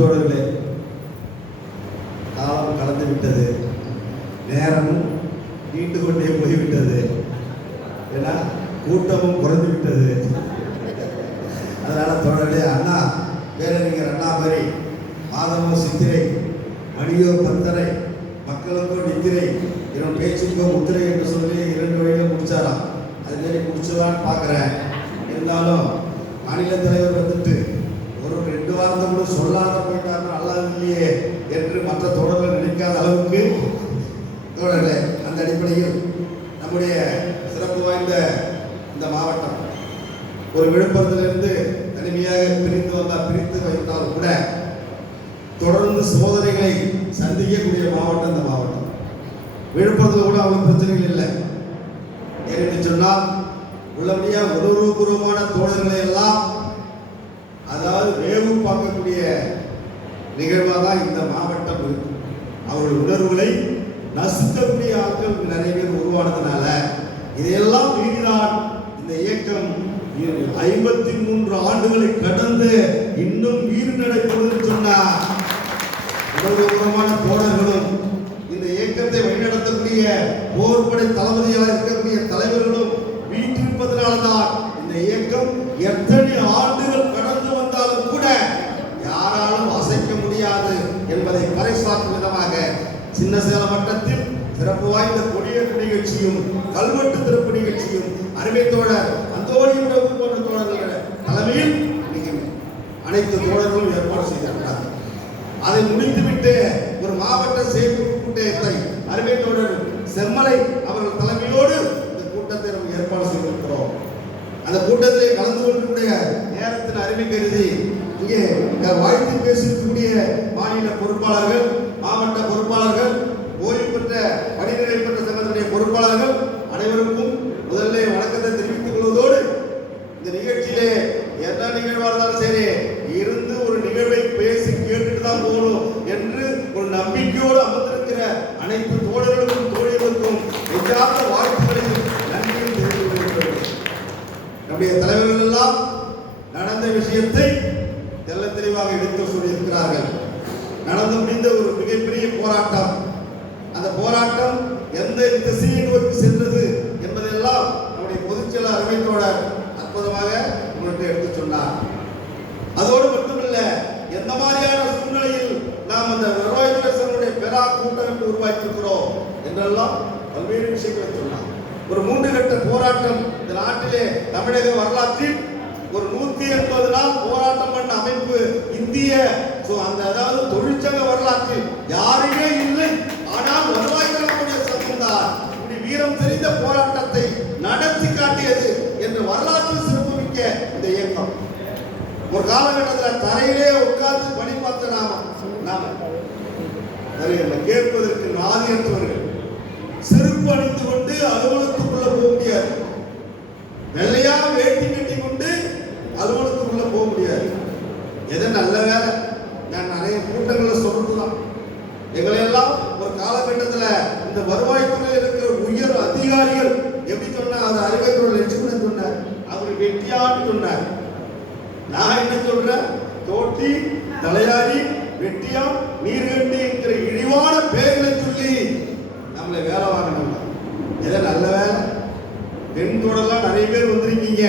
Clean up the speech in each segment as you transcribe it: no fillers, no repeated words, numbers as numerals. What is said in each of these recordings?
தோழர்களே, காலம் கலந்து விட்டது, நேரமும் நீண்டு கொண்டே போய்விட்டது, ஏன்னா கூட்டமும் குறைந்து விட்டது. அதனால தோழர்களே, அண்ணா பேரறிஞர் அண்ணாமலை மாதமோ சித்திரை மணியோ பத்தரை மக்களுக்கோ நித்திரை இவன் பேச்சுக்கோ முத்திரை என்று சொல்லி 2 வழியில முடிச்சாராம். அதுமாரி முடிச்சதான்னு பார்க்குறேன். இருந்தாலும் மாநில தலைவர் வந்துட்டு ஒரு 2 வாரத்தை கூட சொல்லாத போயிட்டாருன்னு நல்லது இல்லையே என்று மற்ற தோழர்கள் நினைக்காத அளவுக்கு தோழர்களே, அந்த அடிப்படையில் நம்முடைய சிறப்பு வாய்ந்த இந்த மாவட்டம் ஒரு விழுப்புரத்திலிருந்து தனிமையாக பிரித்து வைத்தால் கூட தொடர்ந்து சோதனைகளை சந்திக்கக்கூடிய மாவட்டம் இந்த மாவட்டம். விழுப்புரத்தில் கூட அவ்வளவு பிரச்சனைகள் இல்லை. ஏன்னு சொன்னால் உள்ளபடியாக உணர்வுபூர்வமான தோழர்களை எல்லாம் அதாவது வேவு பார்க்கக்கூடிய நிகழ்வாக தான் இந்த மாவட்டம் இருக்கும். அவருடைய உணர்வுகளை நசுக்கக்கூடிய ஆட்கள் நிறைய பேர் உருவானதுனால இதையெல்லாம் மீறினால் இந்த இயக்கம் 53 ஆண்டுகளை கடந்து இன்னும் வீறு நடைபெறுவதுன்னு சொன்னார். உணர்வுபூர்வமான தோழர்களும் இந்த இயக்கத்தை வழிநடத்தக்கூடிய போர்படை தளபதியாக இருக்கக்கூடிய தலைவர்களும் வீட்டிருப்பதனால்தான் இந்த இயக்கம் எத்தனை ஆண்டுகள் கடந்து வந்தாலும் கூட யாராலும் அசைக்க முடியாது என்பதை பறைசாற்றும் விதமாக சின்னசேலம் வட்டத்தில் சிறப்பு வாய்ந்த கொடியேற்ற நிகழ்ச்சியும் கல்வெட்டு திறப்பு நிகழ்ச்சியும் அருமை தோழர் அந்தோணி பிரபு போன்ற தோழர்கள் தலைமையில் அனைத்து தோழர்களும் ஏற்பாடு செய்திருக்கிறார்கள். அதை முடித்துவிட்டு ஒரு மாவட்ட செயற்குழு கூட்டத்தை அருமை தோழர் செம்மலை அவர்கள் தலைமையோடு இந்த கூட்டத்தை நம்ம ஏற்பாடு செய்திருக்கிறோம். அந்த கூட்டத்திலே கலந்து கொள்ளக்கூடிய நேரத்தின் அருமை கருதி இங்கே வாழ்த்து பேசக்கூடிய மாநில பொறுப்பாளர்கள், மாவட்ட பொறுப்பாளர்கள், ஓய்வு பெற்ற பணிநிலை பெற்ற சங்கத்தினுடைய பொறுப்பாளர்கள் அனைவருக்கும் முதல்ல வணக்கத்தை தெரிவித்துக் கொள்வதோடு இந்த நிகழ்ச்சியிலே என்ன நிகழ்வாக இருந்தாலும் சரி இருந்து ஒரு நிகழ்வை பேசி கேட்டுட்டு தான் போகணும் என்று ஒரு நம்பிக்கையோடு அமர்ந்திருக்கிற அனைத்து தோழர்களுக்கும் தோழிகளுக்கும் நெஞ்சார்ந்த வாழ்த்துக்களையும் நன்றியும் தெரிவித்துக் கொள்கிறேன். நம்முடைய தலைவர்கள் எல்லாம் நடந்த விஷயத்தை தெல்ல தெளிவாக எடுத்து சொல்லியிருக்கிறார்கள். நடந்து முடிந்த ஒரு மிகப்பெரிய போராட்டம், அந்த போராட்டம் எந்த திசையை நோக்கி சென்றது என்பதெல்லாம் நம்முடைய பொதுச்செயலாளர் அருமைத்தோழர் அற்புதமாக உங்கள்கிட்ட எடுத்து சொன்னார். அதோடு மட்டுமில்ல, எந்த மாதிரியான சூழ்நிலையில் நாம் அந்த வருவாய்த்துறை சங்கங்களுடைய பெரா கூட்டமைப்பு உருவாக்கியிருக்கிறோம் என்றெல்லாம் பல்வேறு விஷயங்களை சொன்னார். ஒரு 3 கட்ட போராட்டம் இந்த நாட்டிலே தமிழக வரலாற்றில் ஒரு 180 நாள் போராட்டம் பண்ண அமைப்பு இந்திய அந்த அதாவது தொழிற்சங்க வரலாற்றில் யாருமே இல்லை. ஆனால் வருவாய்த்துறை சங்கம் தான் இப்படி வீரம் தெரிந்த போராட்டத்தை நடத்தி காட்டியது என்று வரலாற்று சிறப்புமிக்க இந்த இயக்கம். ஒரு காலகட்டத்தில் தரையிலே உட்கார்ந்து பணி பார்த்த நாம கேட்பதற்கு நாதியற்றவர்கள், செருப்பு அணிந்து கொண்டு அலுவலகத்துக்குள்ள போக முடியாது, வெள்ளையா வேட்டி கட்டி கொண்டு அலுவலகத்துக்குள்ள போக முடியாது. எது நல்ல வேலை, நான் நிறைய கூட்டங்களில் சொல்றதுதான். எங்களை எல்லாம் ஒரு காலகட்டத்தில் இந்த வருவாய்த்துறையில் இருக்கிற உயர் அதிகாரிகள் எப்படி சொன்னார், அது அறிவியல் லட்சுமணன் சொன்னார், அவர் வெட்டியான்னு சொன்னார். நான் என்ன சொல்றேன், தோட்டி, தலையாரி, வெட்டியான், நீர்கண்டி என்கிற இழிவான பெயர்களை சொல்லி நம்மளை வேலை வாங்கணும். எதை நல்ல வேலை, பெண்தோடெல்லாம் நிறைய பேர் வந்திருக்கீங்க.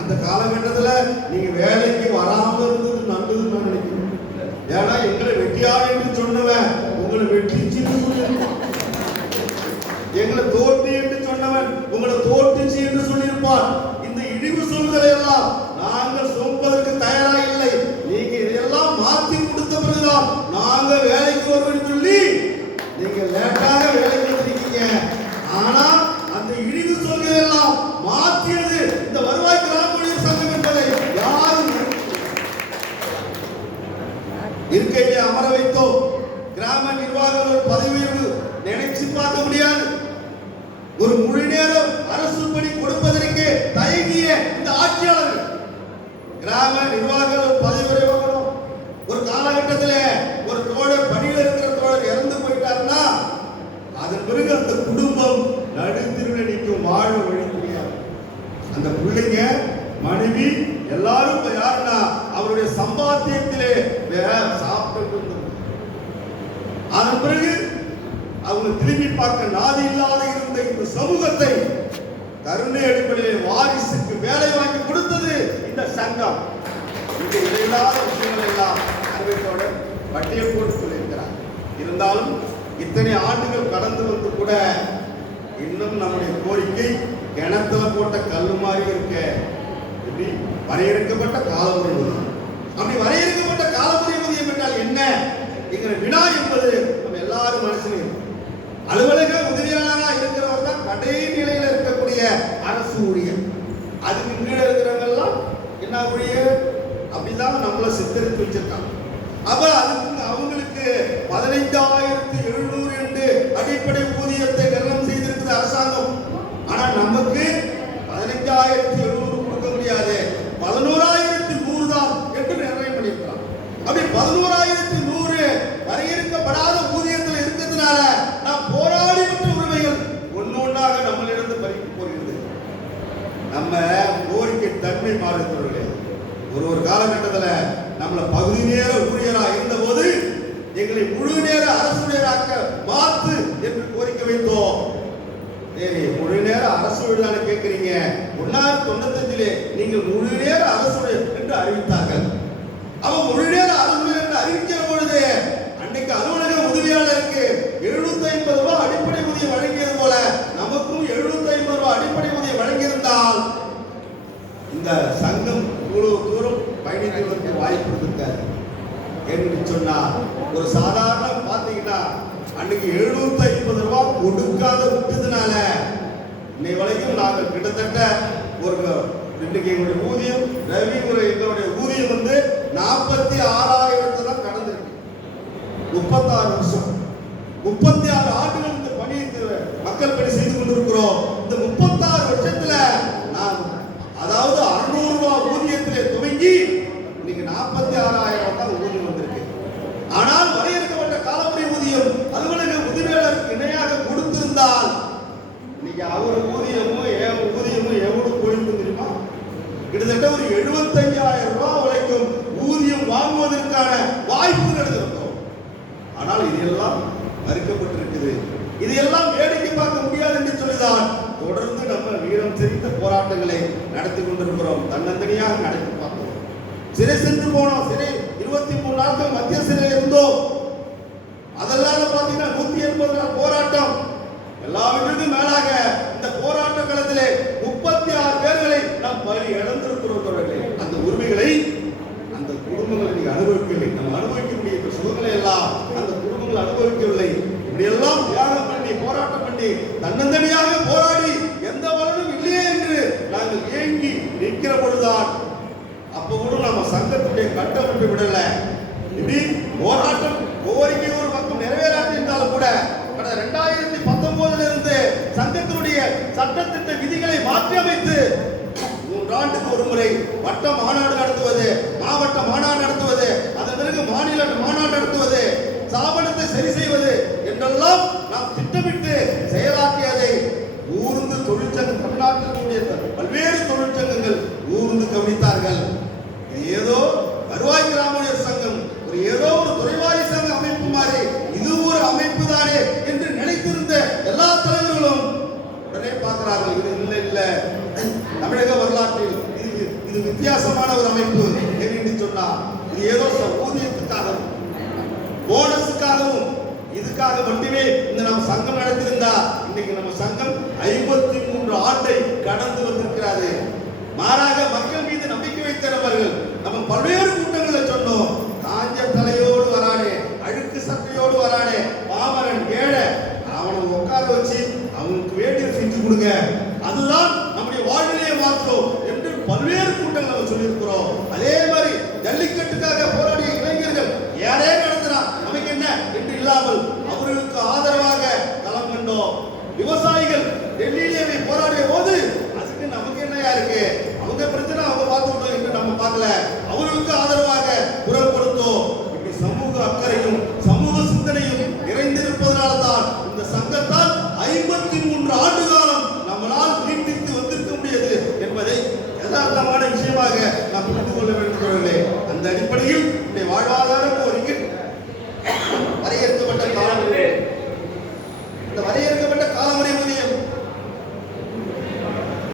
அந்த காலகட்டத்தில் நீங்க வேலைக்கு வராம இருந்தது நல்லதுன்னு நான் நினைக்கிறேன். ஏன்னா எங்களை வெட்டியான் என்று சொன்னவன் உங்களை வெட்டிச்சு, எங்களை தோட்டி என்று சொன்னவன் உங்களை தோட்டிச்சு என்று சொல்லியிருப்பான். இந்த இழிவு சொல்களை எல்லாம் நாங்கள் சுமப்பதற்கு தயாரா இல்லை. நீங்க இதையெல்லாம் மாற்றி கொடுத்த பிறகுதான் நாங்க வேலைக்கு வருவோம் சொல்லி நீங்க லேட்டாக வேலைக்கு வந்திருக்கீங்க. ஆனா அந்த இழிவு சொல்களை எல்லாம் மாற்றியது இந்த வருவாய் கிராம ஊழியர் சங்கம் என்பதை யாரும் இருக்கையிலே அமர வைத்தோம். கிராம நிர்வாகம் ஒரு பதவி நினைச்சு பார்க்க முடியாது. ஒரு முழு நேரம் அரசு பணி கொடுப்பதற்கு தயங்கிய இந்த ஆட்சியாளர்கள் கிராம நிர்வாகம் ஒரு பதவி வாங்கணும். ஒரு காலகட்டத்தில் ஒரு தோழர் பணியில் இருக்கிற தோழர் இறந்து போயிட்டாருன்னா அதன் பிறகு அந்த குடும்பம் நடுத்தருவில் நிற்கும், வாழ வழி முடியாது. அந்த பிள்ளைங்க, மனைவி எல்லாரும் யாருன்னா அவருடைய சம்பாத்தியத்திலே அதன் பிறகு அவங்க திரும்பி பார்க்க நாதி இல்லாத இருந்த இந்த சமூகத்தை கருணை அடிப்படையில் வாரிசுக்கு வேலை வாங்கி கொடுத்தது இந்த சங்கம். இது இல்லாத விஷயங்கள் எல்லாம் அறிவித்தோட பட்டியல் போட்டு சொல்லியிருக்கிறார். இருந்தாலும் இத்தனை ஆண்டுகள் கடந்து வந்து கூட இன்னும் நம்முடைய கோரிக்கை கிணத்துல போட்ட கல் மாதிரி இருக்க. இப்படி வரையறுக்கப்பட்ட காலமுறை ஊதியம், அப்படி வரையறுக்கப்பட்ட காலமுறை ஊதியம் என்றால் என்ன என்கிற வினா என்பது நம்ம எல்லாரும் மனசுலையும். அலுவலக உதவியாளராக இருக்கிறவர் தான் கடை நிலையில் இருக்கக்கூடிய அரசு ஊழியர். அதுக்கு கீழே இருக்கிறவங்கெல்லாம் என்ன ஊழியர் அப்படிதான் நம்மள சித்தரித்து வச்சிருக்காங்க. அப்ப அதுக்கு அவங்களுக்கு 15,700 என்று அடிப்படை ஊதியத்தை நிர்ணயம் செய்திருக்கிற அரசாங்கம். ஆனா நமக்கு 15,700 கொடுக்க முடியாது, 11,100 தான் என்று நிர்ணயம் பண்ணியிருக்கிறாங்க. அப்படி 11,100 வரையறுக்கப்படாத ஊதியத்தில் இருக்கிறதுனால நாம் போராடி பெற்ற உரிமைகள் ஒன்னொன்னாக நம்மளிடம் பறிக்க போகிறது. நம்ம கோரிக்கை தன்மை மாறுகிறவர்களே, ஒரு காலகட்டத்தில் நம்மள பகுதி நேர ஊழியராக இருந்த போது எங்களை முழு நேர அரசு ஊழியராக்க மாத்து என்று கோரிக்கை வைத்தோம். சரி, முழு நேர அரசு ஊழியரான கேட்கிறீங்க. 1995 நீங்கள் முழு நேர அரசு ஊழியர் என்று அறிவித்தார்கள். அவன் முழு நேர அரசு ஊழியர் என்று அறிவிக்கிற பொழுது அன்னைக்கு அலுவலக உதவியாளருக்கு 750 ரூபாய் அடிப்படை ஊதியம் வழங்கியது போல நமக்கும் 750 ரூபாய் அடிப்படை ஊதியம் வழங்கியிருந்தால் இந்த சங்கம் இவ்வளவு தூரம் பயணிக்கிறதுக்கு வாய்ப்பு இருக்காது என்று சொன்னார். ஒரு சாதாரண பார்த்தீங்கன்னா அன்னைக்கு 750 ரூபாய் கொடுக்காத விட்டதுனால இன்னை வரைக்கும் நாங்கள் கிட்டத்தட்ட இன்னைக்கு எங்களுடைய ஊதியம் எங்களுடைய ஊதியம் 46,000 தான் கடந்திருக்கு. 36 வருஷம் 36 ஆண்டுகள் இந்த பணி மக்கள் பணி செய்து கொண்டிருக்கிறோம். இந்த 36 வருஷத்துல நாம் அதாவது 600 ரூபாய் ஊதியத்திலே துவங்கி இன்னைக்கு 46,000 தான் ஊதியம் வந்திருக்கு. ஆனால் வரையறுக்கப்பட்ட காலமுறை ஊதியம் அலுவலக உதவியாளருக்கு இணையாக கொடுத்திருந்தால் இன்னைக்கு அவர் ஊதியமும் ஊதியமும் எவ்வளவு போயிருக்கும் தெரியுமா? கிட்டத்தட்ட ஒரு 75,000 ரூபாய் வரைக்கும் ஊதியம் வாங்குவதற்கான வாய்ப்பு நடந்திருக்கிறோம். ஆனால் இதெல்லாம் மறுக்கப்பட்டிருக்குது. இதையெல்லாம் வேடிக்கை பார்க்க முடியாது என்று சொல்லிதான் தொடர்ந்து நம்ம வீரம் செறிந்த போராட்டங்களை நடத்தி கொண்டிருக்கிறோம். தன்னந்தனியாக நடத்தி பார்த்தோம். சிறை சென்று போனோம். சிறை 23 நாட்கள் மத்திய சிறையில் இருந்தோம். அதெல்லாம் பார்த்தீங்கன்னா 180 நாள் போராட்டம். எல்லாவற்றுக்கும் மேலாக இந்த போராட்ட களத்திலே 36 பேர்களை நாம் பலி இழந்திருக்கிறோம். அந்த உரிமைகளை அந்த குடும்பங்களை நீங்க அனுபவிக்கவில்லை. நம்ம அனுபவிக்கக்கூடிய சுகங்களை எல்லாம் அந்த குடும்பங்கள் அனுபவிக்கவில்லை. இப்படியெல்லாம் தியாகம் பண்ணி போராட்டம் பண்ணி தன்னந்தனியாக போராடி எந்த பலனும் இல்லையே என்று நாங்கள் ஏங்கி நிற்கிற பொழுதுதான் அப்ப கூட நம்ம சங்கத்துடைய கட்டமைப்பை விடல. இப்படி போராட்டம் கோரிக்கை ஒரு பக்கம் நிறைவேறாட்டிருந்தாலும் கூட கடந்த 2019 இருந்து சங்கத்தினுடைய சட்டத்திட்ட விதிகளை மாற்றி அமைத்து 3 ஆண்டுக்கு ஒரு முறை வட்ட மாநாடு நடத்துவது, மாவட்ட மாநாடு நடத்துவது, அதன் பிறகு மாநில மாநாடு நடத்துவது, சாபனத்தை சரி செய்வது என்றெல்லாம் நாம் திட்டமிட்டு செயலாற்றியதை ஊர்ந்து தொழிற்சங்கம் தமிழ்நாட்டில் பல்வேறு தொழிற்சங்கங்கள் ஊர்ந்து கவனித்தார்கள். ஏதோ வருவாய் கிராம சங்கம் ஏதோ ஒரு துறைவாரி சங்க அமைப்பு மாதிரி இது ஒரு அமைப்பு தானே என்று நினைத்திருந்த எல்லா தலைவர்களும் உடனே பார்க்கிறார்கள். இது இல்ல தமிழக வரலாற்றில் இது வித்தியாசமான ஒரு அமைப்பு என்று சொன்னா இது ஏதோ ஊதியத்துக்காகவும் போனஸுக்காகவும் இதுக்காக மட்டுமே இந்த நம்ம சங்கம் நடத்திருந்தா இன்னைக்கு நம்ம சங்கம் 53 ஆண்டை கடந்து வந்திருக்கிறது. மாறாக மக்கள் மீது நம்பிக்கை வைத்தவர்கள் நம்ம பல்வேறு கூட்டங்களில் சொன்னோம். காஞ்ச தலையோடு வரானே, அழுக்கு சட்டையோடு வரானே, பாமரன் ஏழை, அவனை உட்கார வச்சு அவனுக்கு வேண்டிய செஞ்சு கொடுங்க, அதுதான் நம்முடைய வாழ்நிலையை மாற்றோம் என்று பல்வேறு கூட்டங்கள் நம்ம சொல்லியிருக்கிறோம். அதே மாதிரி ஜல்லிக்கட்டுக்காக போராடிய இளைஞர்கள் யாரே நடத்தினார் நமக்கு என்ன என்று இல்லாமல் அவர்களுக்கு ஆதரவாக களம் கண்டோம். விவசாயிகள் டெல்லியிலே போராடிய போது அதுக்கு நமக்கு என்னையா இருக்கு, அவங்க பிரச்சனை அவங்க பார்த்துக்கிட்டோம் என்று நம்ம பார்க்கல, அவர்களுக்கு ஆதரவாக குரல் கொடுத்தோம். இப்படி சமூக அக்கறையும் சமூக சிந்தனையும் நிறைந்திருப்பதனால தான் இந்த சங்கத்தால் 53 ஆண்டு காலம் நம்மளால் நீட்டித்து வந்திருக்க முடியாது என்பதை யதார்த்தமான விஷயமாக நாம் புரிந்து கொள்ள